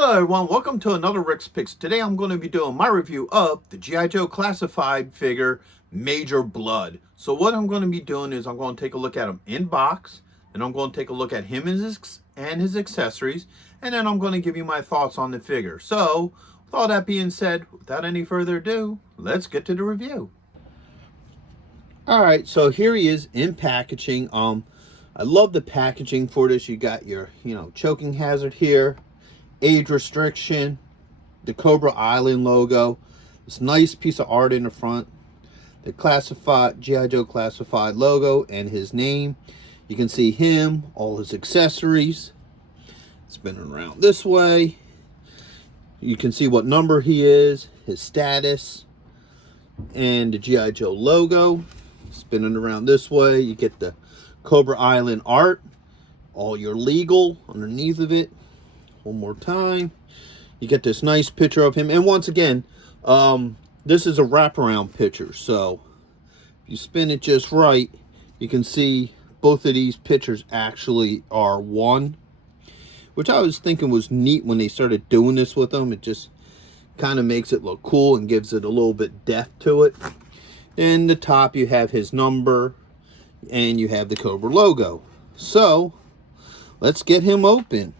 Hello everyone, welcome to another Rick's Picks. Today I'm going to be doing my review of the G.I. Joe classified figure, Major Bludd. So what I'm going to be doing is I'm going to take a look at him in box, and I'm going to take a look at him and his accessories, and then I'm going to give you my thoughts on the figure. So, with all that being said, without any further ado, let's get to the review. Alright, so here he is in packaging. I love the packaging for this. You got your, choking hazard here, age restriction, the Cobra Island logo, this nice piece of art in the front, the classified G.I. Joe classified logo and his name. You can see him, all his accessories, spinning around this way. You can see what number he is, his status, and the G.I. Joe logo. Spinning around this way, you get the Cobra Island art, all your legal underneath of it. One more time, you get this nice picture of him, and once again, this is a wraparound picture, so if you spin it just right, you can see both of these pictures actually are one, which I was thinking was neat when they started doing this with them. It just kind of makes it look cool and gives it a little bit depth to it. In the top you have his number and you have the Cobra logo. So let's get him opened.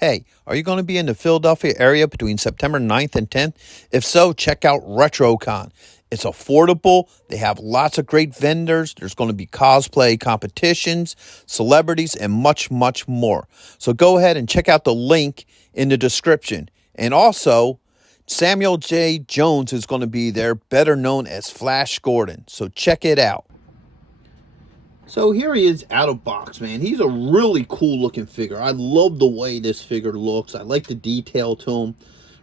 Hey, are you going to be in the Philadelphia area between September 9th and 10th? If so, check out RetroCon. It's affordable. They have lots of great vendors. There's going to be cosplay competitions, celebrities, and much, much more. So go ahead and check out the link in the description. And also, Samuel J. Jones is going to be there, better known as Flash Gordon. So check it out. So here he is out of box, man. He's a really cool looking figure. I love the way this figure looks. I like the detail to him,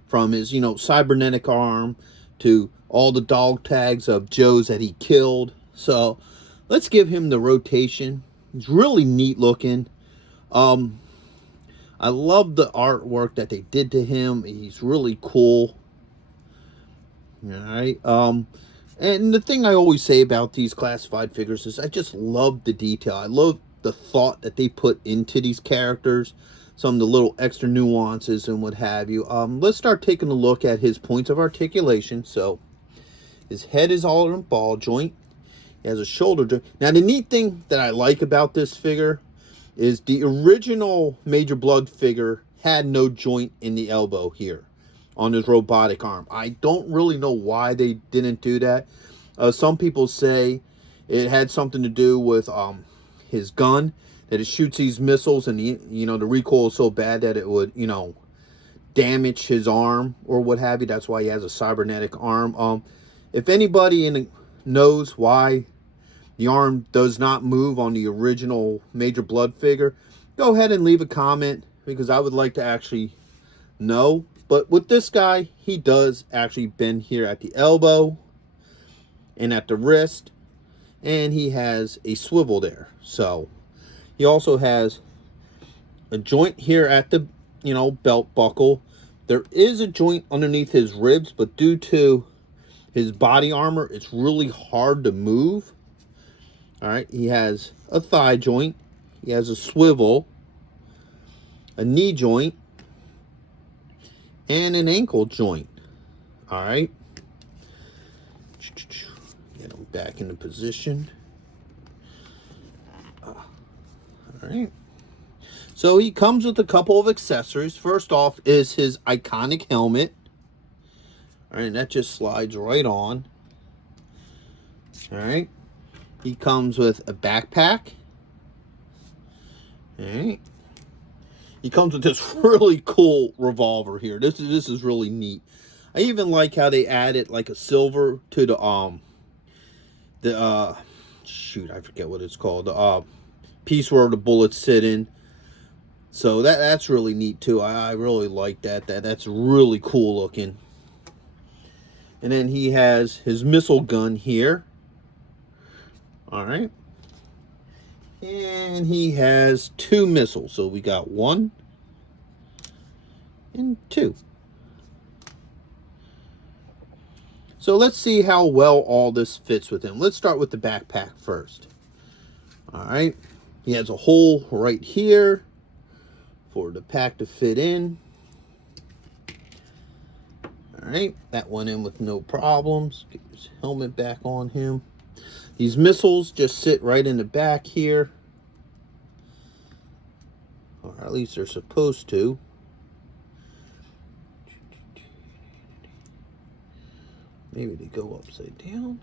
from his, cybernetic arm to all the dog tags of Joes that he killed. So let's give him the rotation. He's really neat looking. I love the artwork that they did to him. He's really cool. All right. And the thing I always say about these classified figures is I just love the detail. I love the thought that they put into these characters, some of the little extra nuances and what have you. Let's start taking a look at his points of articulation. So his head is all in ball joint. He has a shoulder joint. Now the neat thing that I like about this figure is the original Major Bludd figure had no joint in the elbow here on his robotic arm. I don't really know why they didn't do that. Some people say it had something to do with his gun, that it shoots these missiles and the recoil is so bad that it would damage his arm or what have you. That's why he has a cybernetic arm. If anybody knows why the arm does not move on the original Major Bludd figure, go ahead and leave a comment, because I would like to actually know. But with this guy, he does actually bend here at the elbow and at the wrist, and he has a swivel there. So he also has a joint here at the belt buckle. There is a joint underneath his ribs, but due to his body armor, it's really hard to move. All right, he has a thigh joint, he has a swivel, a knee joint, and an ankle joint. All right, get him back into position. All right, so he comes with a couple of accessories. First off is his iconic helmet. All right, and that just slides right on. All right, he comes with a backpack. All right, he comes with this really cool revolver here. This is really neat. I even like how they added like a silver to the shoot, I forget what it's called. The piece where the bullets sit in. So that's really neat too. I really like that. That's really cool looking. And then he has his missile gun here. All right. And he has two missiles. So we got 1 and 2. So let's see how well all this fits with him. Let's start with the backpack first. All right. He has a hole right here for the pack to fit in. All right, that went in with no problems. Get his helmet back on him. These missiles just sit right in the back here, or at least they're supposed to. Maybe they go upside down.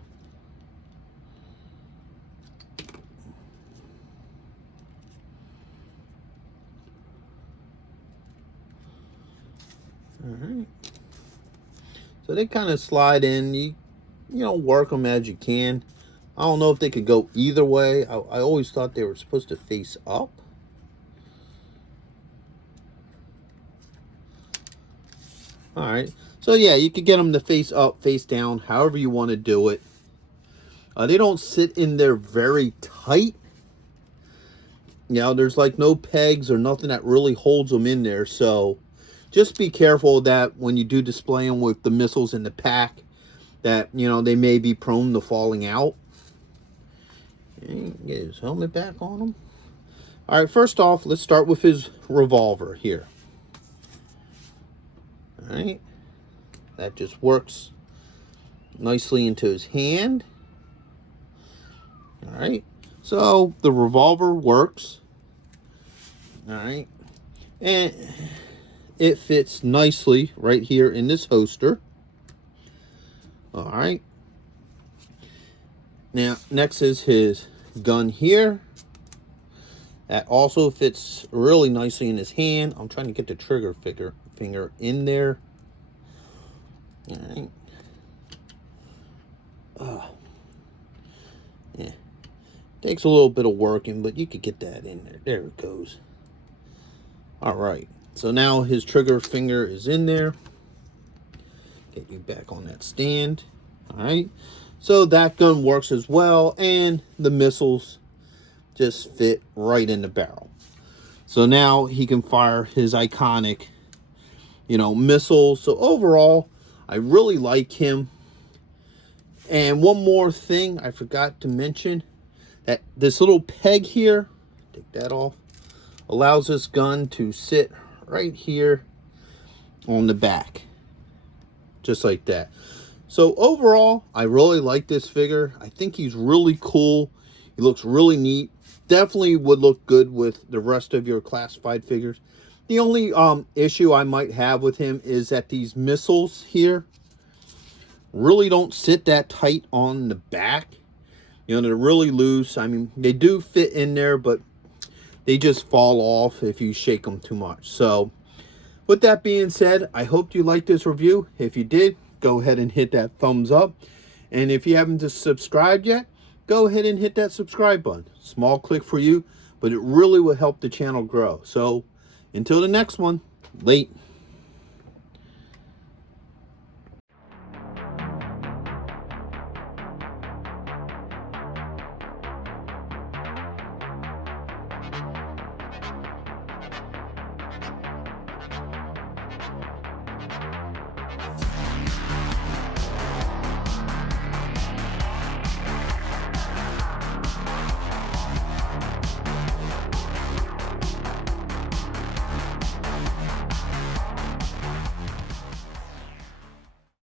All right. So they kind of slide in. You work them as you can. I don't know if they could go either way. I always thought they were supposed to face up. All right. So yeah, you could get them to face up, face down, however you want to do it. They don't sit in there very tight. There's like no pegs or nothing that really holds them in there. So just be careful that when you do display them with the missiles in the pack, that, they may be prone to falling out. And get his helmet back on him. All right, first off, let's start with his revolver here. All right. That just works nicely into his hand. All right. So the revolver works. All right. And it fits nicely right here in this holster. All right. Now, next is his gun here. That also fits really nicely in his hand. I'm trying to get the trigger finger in there. All right. Yeah. Takes a little bit of working, but you could get that in there. There it goes. All right. So now his trigger finger is in there. Get you back on that stand. All right. So that gun works as well, and the missiles just fit right in the barrel. So now he can fire his iconic, missiles. So overall, I really like him. And one more thing I forgot to mention, that this little peg here, take that off, allows this gun to sit right here on the back, just like that. So overall, I really like this figure. I think he's really cool. He looks really neat. Definitely would look good with the rest of your classified figures. The only issue I might have with him is that these missiles here really don't sit that tight on the back. They're really loose. I mean, they do fit in there, but they just fall off if you shake them too much. So with that being said, I hope you liked this review. If you did, go ahead and hit that thumbs up. And if you haven't subscribed yet, go ahead and hit that subscribe button. Small click for you, but it really will help the channel grow. So until the next one, late.